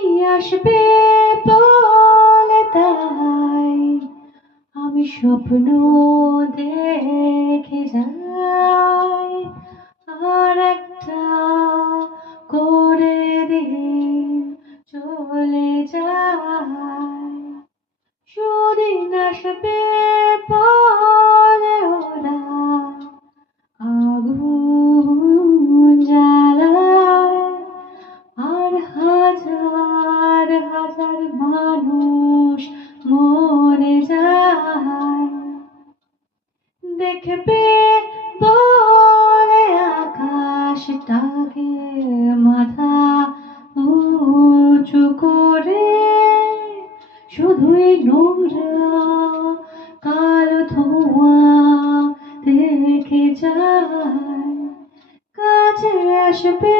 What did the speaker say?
তুমি আসবে বলে তাই আমি স্বপ্ন দেখে যাই, আর একটা করে দিন চলে যায়। সুদিন আসবে বলে ওরা আগুন জ্বালায়, আর হাজার হাজার মানুষ মরে যায়। দেখবে বলে আকাশটাকে মাথা উঁচু করে, শুধুই নোংরা কালো ধোঁয়া দেখে যায়। কাছে আসবে